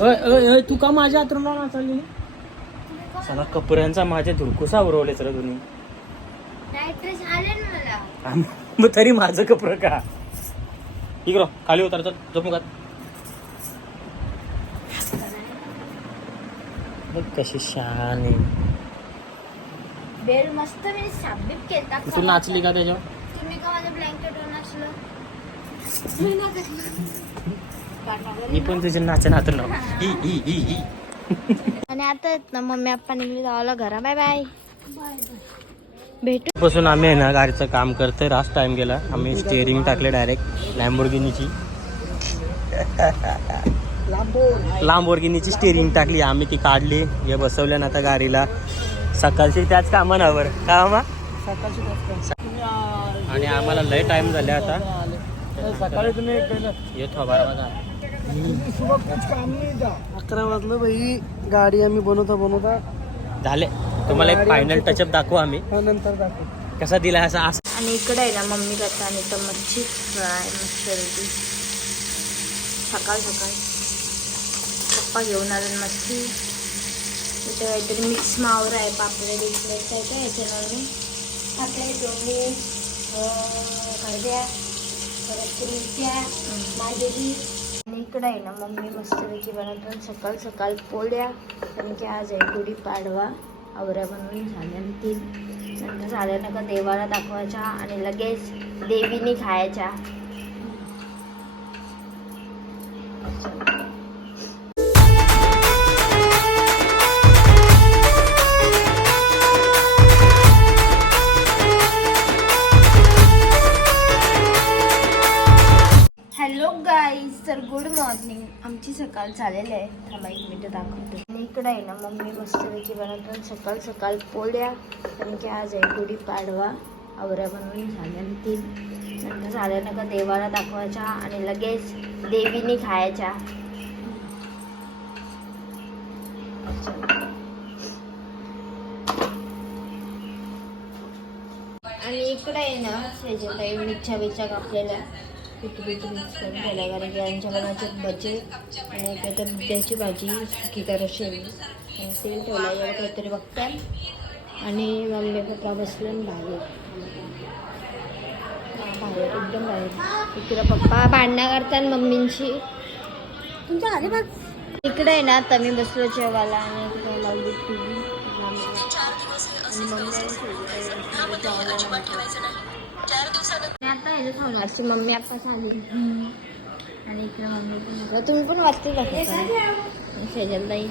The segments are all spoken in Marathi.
अय, अय, अय, तू का माझ्या हातरून नाचाली? चला कपड्यांचा माझ्या धुरकुसा उरवलेच रे तुम्ही नाईट्रेस आले ना मला. आम- मग तरी माझं कपडं का? इकडं खाली उतर चल झोपून का बघ कशी शान बेल मस्त मी साबीत केलता तू नाचली का त्याच्यावर? तुम्ही का माझ्या ब्लँकेटवर नाचलं? मी पण ही. ही ही ही आणि आता ना मम्मी आप्पा निघली जावाला घरा. बाय बाय भेटू. पासून आम्ही आहे ना गाडीचं काम करतोय. रास्ट टाइम गेला. आम्ही स्टेअरिंग टाकले डायरेक्ट लॅम्बोर्गिनीची लांबोर्गिनीची स्टेअरिंग टाकली. आम्ही ती काढली. हे बसवल्या ना आता गाडीला. सकाळची त्याच कामानावर का मा आणि आम्हाला लय टाइम झाले आता. सकाळी तुम्ही येतो बारा अकरा वाजलं बाई. गाडी आम्ही बनवता बनवता झाले. तुम्हाला एक फायनल टचअप दाखवू आम्ही. हा नंतर दाखव. कसा दिला असा असं आणि इकडे आहे ना मम्मी करता आणि तर मच्छी फ्राय मच्छी सकाळ सकाळ. पप्पा घेऊन आले मच्छी. इथे काहीतरी मिक्स मावर आहे पापड्या बिपड्या काय काय याच्यावर मी आपल्या डोंगे हळद्या परत मिरच्या आणि इकडे आहे ना मम्मी मस्तपैकी बनवतात. सकाळ सकाळ पोळ्या. कारण की आज आहे गुढी पाडवा. आवऱ्या बनवून झाल्यानंतर नंतर झाल्यानं का देवाला दाखवायच्या आणि लगेच देवीनी खायच्या. Good morning. आमची सकाळ झालेली आहे. थांबा एक मिनटं दाखवते. आणि इकडे आहे ना मम्मी मस्तपैकी बनवतात. सकाळ सकाळ पोळ्या. कारण की आज आहे गुढी पाडवा. आवऱ्या बनवून झाल्यानंतर नंतर झाल्यानं का देवाला दाखवायच्या आणि लगेच देवीनी खायच्या. आणि इकडे आहे ना त्याच्यात इच्छा बिरच्या कापलेल्या. मिक्स करून ठेवल्या कारण की यांच्या भजे आणि एक तर दुधाची भाजी सुकी करायची आणि तेल ठेवलं एवढं काहीतरी बघताय आणि मम्मी पप्पा बसले आणि बाहेर. बाहेर एकदम बाहेर. इकडे पप्पा भांडणं करतात मम्मींशी. तुमच्या आले बघ. इकडे आहे ना आता मी बसलो जेवायला आणि इकडे लावली टी व्ही. आणि मम्मी आणि सोबत जेवायला आणि आता आहे खाऊन अशी मम्मी आपण सांगली आणि इकडे मम्मी पण होतं. तुम्ही पण वाचते का सेजलताई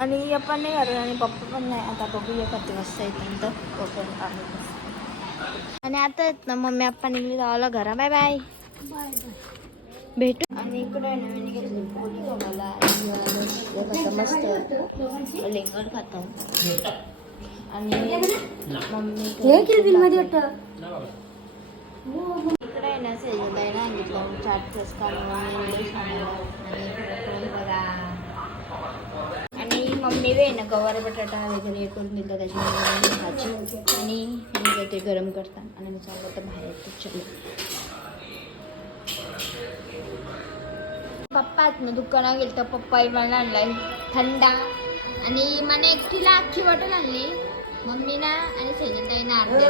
आणि आपण नाही करत आणि पप्पा पण नाही आता बघूया किती वाजता येतं पप्पा आणि आता आहेत ना मम्मी आप्पा निघली जावाला घरा बाय बाय भेटू आणि इकडे आहे ना मी घेतली पोळी गव्हाला आणि हे कसं मस्त लिंगड खातो आणि मम्मी इकडे आहे ना सेजलताई ना सांगितलं चाट आणि मम्मी वे ना गवार बटाटा वगैरे हे करून दिलं त्याच्यामध्ये भाजी. आणि मी ते गरम करतात आणि मी चाललं तर बाहेर ते चलो पप्पा आहेत ना दुकानात गेलं तर पप्पा मला आणलाय. थंडा. आणि मला एकटीला अख्खी बॉटल आणली. मम्मीना आणि सेजलताईनं अर्धी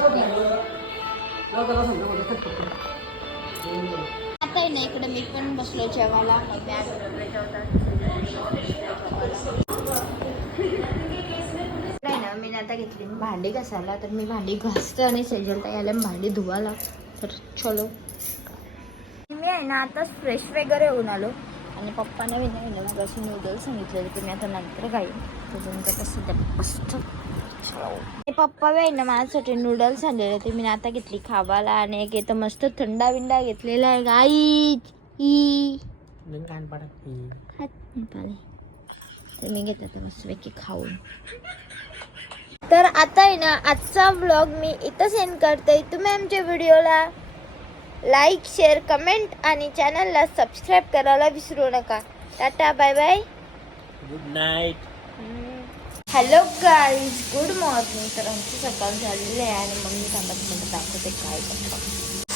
आता आहे ना इकडे मी पण बसलो जेवायला. बॅग नाही ना मी आता घेतली भांडी घासायला. तर मी भांडी घासते आणि सेजलताई आल्या भांडी धुवायला. तर चलो. मी आहे ना आताच फ्रेश वगैरे होऊन आलो. आणि पप्पाने विनय मग अशी नूडल्स सांगितलेले की मी आता नंतर खाईन त्याच्यानंतर सध्या मस्त. ते पप्पा वे ना माझ्यासाठी नूडल्स आणलेले. ते मी आता घेतली खावाला आणि एक इथं मस्त थंडा बिंडा घेतलेला आहे. गाई ई. खात नाही पाले तर मी घेते आता मस्तपैकी खाऊन. तर आता आहे ना आजचा व्लॉग मी इथं सेंड करते. तुम्ही आमच्या व्हिडिओला लाईक शेअर कमेंट आणि चॅनलला सबस्क्राईब करायला विसरू नका. Tata bye bye good night hello guys good morning तर आमची सकाळ झालेली आहे आणि मम्मी थांबत मला दाखवते काय करतो.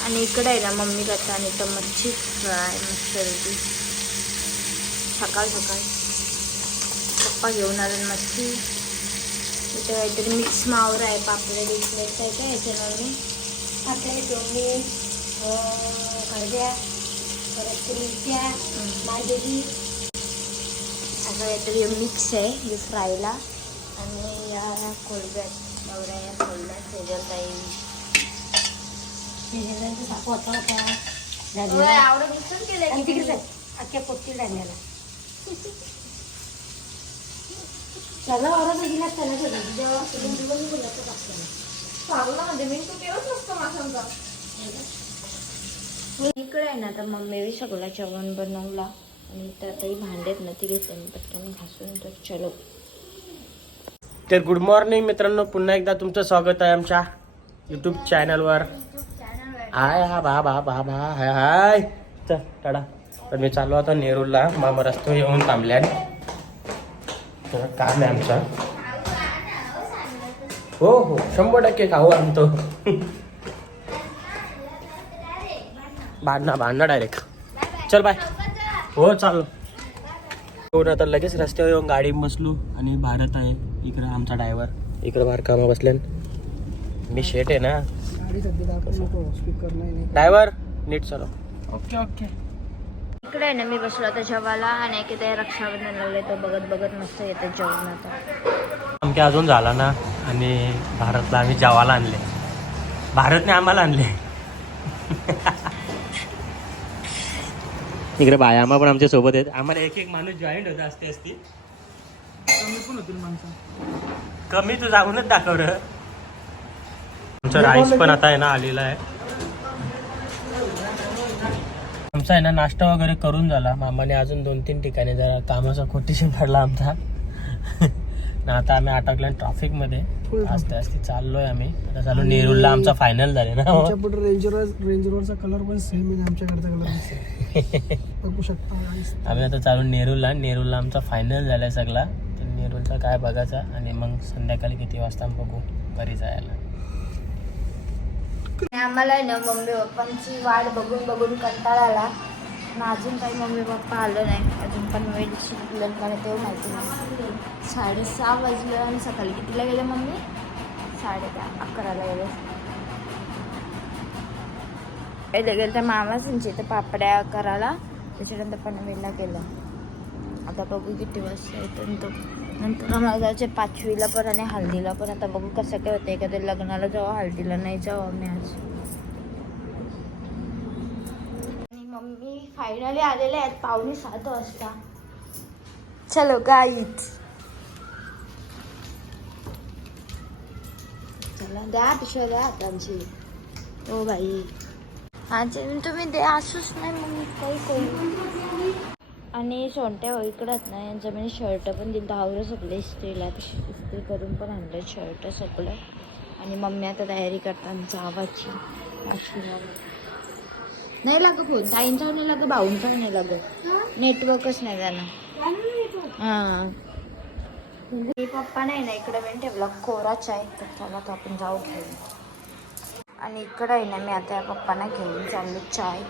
आणि इकडे आहे ना मम्मी करता आणि तर मच्छी फ्राय मस्त सकाळ सकाळ. पप्पा घेऊन आले मच्छी. इथे काहीतरी मिक्स मावर आहे पापड्या बिपड्या काय काय याच्यावर मी? आपल्या डोंगे कडद्या परत मिरच्या मांदेली असं काहीतरी मिक्स आहे हे फ्रायला. आणि या कोलब्यात नवऱ्या या सेजलताई साप होता आवडं आणि तिकडे? जाय अख्ख्या गेला त्याला जेव्हा दिवस बोलत सावनामध्ये मी तू केलंच नसतं माशांचा इकडे आहे ना आता मम्मी सगळं जेवण बनवला. आणि तर आताही भांडेत ना ती घेतले मी पटकन घासून तर चलो. तर गुड मॉर्निंग मित्रांनो पुन्हा एकदा तुमचं स्वागत आहे आमच्या यूट्यूब चॅनलवर हाय हा बा बा बा बा हाय हाय. चल टाडा. तर मी चालू आता नेरूरला. मामा रस्तो येऊन थांबल्या तर काम आहे आमचं. हो हो शंभर टक्के खाऊ आणतो. भांडणा भांडणा डायरेक्ट चल बाय हो चालू. हो, आता लगेच रस्त्यावर येऊन गाडी बसलो आणि भारत आहे. इकडं आमचा ड्रायव्हर. इकडं बाहेर कामा बसल्यान. मी शेट आहे ना. ड्रायव्हर नीट चालव. Okay okay. इकडे आहे ना मी बसलो आता जेवायला आणि एक इथे रक्षाबंधन लागले तर बघत बघत मस्त येते जेवण आता. आमच्या अजून झाला ना आणि भारतला आम्ही जेवायला आणले. भारतने आम्हाला आणले. इकडे बायामा पण आमच्यासोबत आहेत. आम्हाला एक एक माणूस जॉईंट होता असते असती. कमी पण होतील माणसं. कमी तू जाऊनच दाखव राईस पण आता आहे ना आलेला आहे. आमचा आहे ना नाश्ता वगैरे करून झाला. मामाने अजून दोन तीन ठिकाणी जरा कामाचा कोटेशन काढला आमचा. ना आता आम्ही अटकल्या ट्रॅफिकमध्ये. असते असते चाललोय आम्ही. आता चालू नेरूरला आमचा फायनल झाले ना. रेंज रोवरचा कलर पण सेम आहे. आमच्याकडचा कलर दिसतो बघू शकता. आम्ही आता चालू नेरूरला नेरूरला आमचा फायनल झालाय सगळा. नेरूलचा काय बघायचा आणि मग संध्याकाळी किती वाजता बघू घरी जायला. आणि आम्हाला आहे ना मम्मी पप्पांची वाट बघून बघून कंटाळा आला. आणि अजून काही मम्मी पप्पा आलं नाही. अजून पण वेळ शिकलं मला तेव्हा माहिती नाही. साडेसहा वाजलं आणि सकाळी कितीला गेले मम्मी? साडेदहा अकराला गेले. पहिले गेलं तर मामाच तर पापड्या करायला. त्याच्यानंतर पनवेलला गेलं. आता बघू किती वाजता येतो तो नंतर आम्हाला जायचे पाचवीला पण आणि हळदीला पण. आता बघू कसं काय होतं एखाद्या लग्नाला जाऊ हळदीला नाही जाऊ आम्ही आज. आणि मम्मी फायनली आलेले आहेत पावणे सात वाजता. चलो गाईच चला द्या पिशव्या द्या हातांची. हो बाई. आज तुम्ही द्या असूच नाही मग काही करू. आणि सोंट्या हो, इकडंच ना यांचं म्हणजे शर्ट पण दिलं आवरं सगळे इस्त्रीला इस्त्री करून पण आणलं शर्ट सगळं. आणि मम्मी आता तयारी करतात जावाची. नाही लागत फोन. ताईंचा नाही लागत भाऊंचा नाही लागत. नेटवर्कच नाही त्यांना हां. मी पप्पा नाही ना इकडे मी ठेवला कोराच आहे तर चला तर आपण जाऊ घेऊन. आणि इकडं आहे ना मी आता या पप्पांना घेऊन चाललो चाय.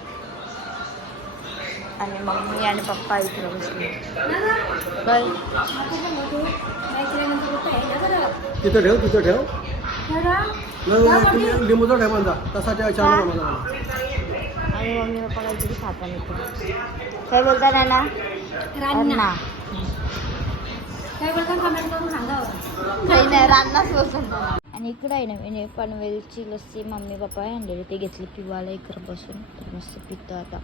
आणि मम्मी आणि पप्पा इकडे बसले बाय. तिथं ठेव तिथं ठेव. लिंबूचा ठेव म्हणता तसा ठेवा छान मला. आणि मम्मी पप्पा काहीतरी खाता नाही काय बोलता नाना? रान्ना काय बोलता? कमेंट करून सांगा बरं. काही नाही रान्नाच बोलतो आणि इकडे आहे ना मी पनवेलची लस्सी मम्मी पप्पा आणलेली ते घेतली. पिवायला इकडे बसून. तर मस्त पितो आता.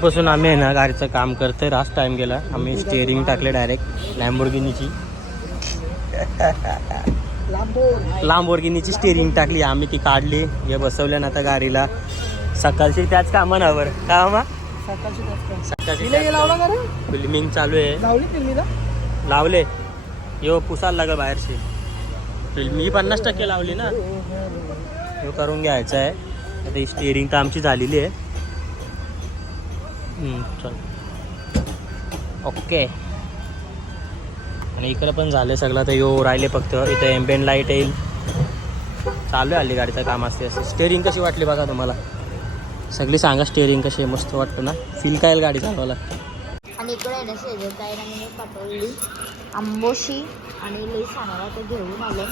बसून आम्ही आहे ना गाडीचं काम करतोय. रास्त टाइम गेला. आम्ही स्टेअरिंग टाकले डायरेक्ट लॅम्बोर्गिनीची लांबोर्गिनीची स्टेअरिंग टाकली. आम्ही ती काढली. हे बसवल्या ना आता गाडीला. सकाळची त्याच कामानावर. का मा सकाळची हे फिल्मिंग चालू आहे. लावली यो पुसायला लागल बाहेरशी. फिल्म ही पन्नास टक्के लावली ना. हे करून घ्यायचं आहे. आता ही स्टेअरिंग तर आमची झालेली आहे. चल. ओके. आणि इकडं पण झालं सगळं तर यो राहिले फक्त. इथं एम्बेन लाइट येईल. चालू आहे हल्ली गाडीचं काम असते असं स्टेअरिंग कशी वाटली बघा तुम्हाला? सगळी सांगा स्टेअरिंग कशी आहे मस्त वाटतं ना? फील काय गाडी चालवायला आणि इकडे शेजारी पाठवली. आंबोशी आणि लई सांगायला ते घेऊन आलं.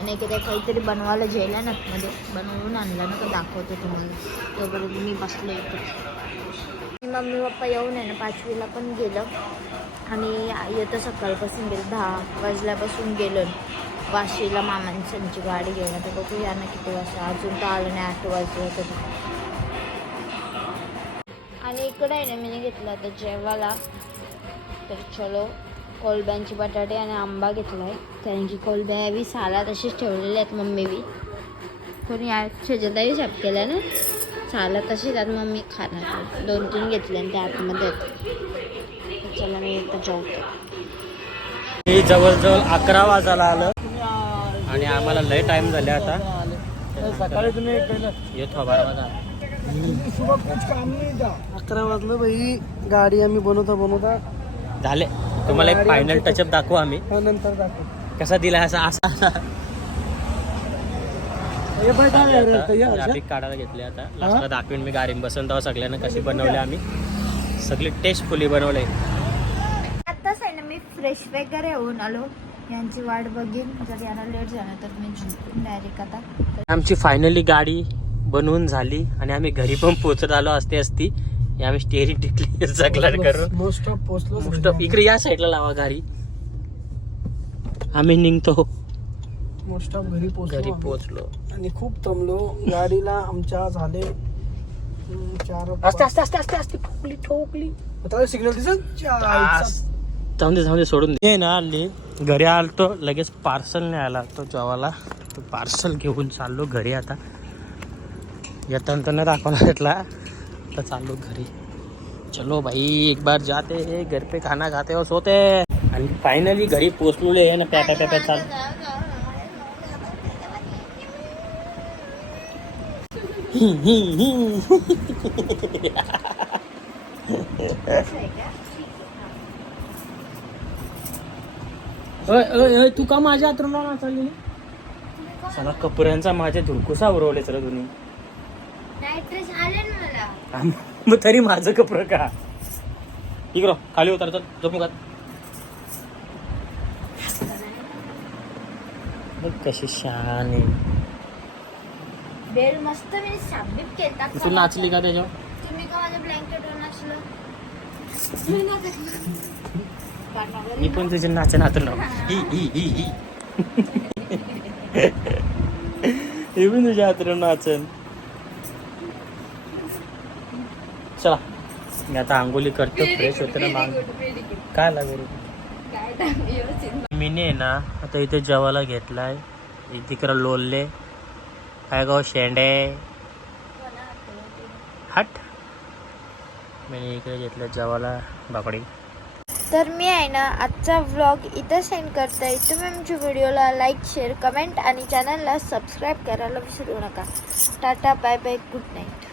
आणि काय काहीतरी बनवायला जेला ना मध्ये बनवून आणलं ना तर दाखवते तुम्हाला. तोपर्यंत मी बसलो इथे आणि मम्मी पप्पा येऊन आहे ना पाचवीला पण गेलं. आणि येतं सकाळपासून गेलं दहा वाजल्यापासून गेलं. वाशीला मामांची गाडी घेऊन आता बघू या ना किती वाजता. अजून तर आलं नाही आठ वाजलं तर आणि इकडे आहे ना मी घेतलं आता जेवायला. तर चलो. कोलब्यांची बटाटे आणि आंबा घेतला आहे कारण की कोलब्या बी साला तशीच ठेवलेल्या आहेत मम्मी बी. कोणी शेजलदाही शाप केल्या ना? साला तशीच आहेत मम्मी खाणार दोन तीन घेतले आणि ते आतमध्ये चला मी एकदा जेवतो. हे जवळजवळ अकरा वाजायला आलं. आणि आम्हाला लय टाइम झाले आता. सकाळी तुम्ही येतो बारा वाजा. सुबह कुछ काम नाही था अकरा वाजलं बाई. गाडी आम्ही बनवता बनवता झाले. तुम्हाला एक फायनल टचअप दाखवू आम्ही. नंतर दाखव. कसा दिला असा असा हे काय आहे रे? ग्राफिक काढायला घेतले आता. लास्टला दाखवीन मी गाडी बसून तेव्हा सगळ्यांना कशी बनवली आम्ही. सगळी टेस्टफुली बनवले. आत्ताच आहे ना मी फ्रेश वगैरे होऊन आलो. यांची वाट बघीन. जर यांना लेट झालं तर मी झोपून डायरेक्ट आता. आमची फायनली गाडी बनवून झाली आणि आम्ही घरी पण पोहोचत आलो असते असती हे आम्ही स्टेअरिंग टिकली सगळं करून. मोस्ट ऑफ पोचलो मोस्ट ऑफ इकडे या साईडला लावा गाडी. आम्ही निघतो. मोस्ट ऑफ घरी पोचलो घरी. पोहोचलो. आणि खूप दमलो गाडीला आमच्या झाले हम्म, चार असते असते असते असते असते ठोकली ठोकली. आता सिग्नल दिसत? जाऊन दे जाऊन दे सोडून दे. ना हल्ली घरी आलतो लगेच पार्सल नाही आला तो जेवाला. तो पार्सल घेऊन चाललो घरी आता. येताना तर नाही दाखवणार घेतला तर चाललो घरी. चलो भाई एक बार जाते है घर पे खाना खाते और सोते आणि फायनली घरी पोचलेले आहे ना प्या प्या प्या चाल. ही, ही, ही. तू का माझ्या हातून चालली सला कपड्यांचा माझ्या धुरकुसा उरवले रे तुम्ही मग तरी माझं कपडं का? इकडं खाली उतर चल झोपू बघ कशी शान बेल मस्त मी साबीत केलता तू नाचली का त्याच्यावर? तुम्ही का माझ्या ब्लँकेटवर नाचलं? मी पण तुझे नाचन हातून ही. ही ही ही हे. पण तुझ्या हातून नाचन. चला. मी आता आंघोली करतो फ्रेश होते ना मांग. काय लागेल मीने आहे ना आता इथे जेवायला घेतलाय. तिकडं लोलले. काय गाव शेंडे? हट. मी इकडे घेतलं जेवायला बाकडी तर मी आहे ना आजचा व्लॉग इथं सेंड करते. तुम्ही आमच्या व्हिडिओला लाईक शेअर कमेंट आणि चॅनलला सबस्क्राईब करायला विसरू नका. Tata bye bye good night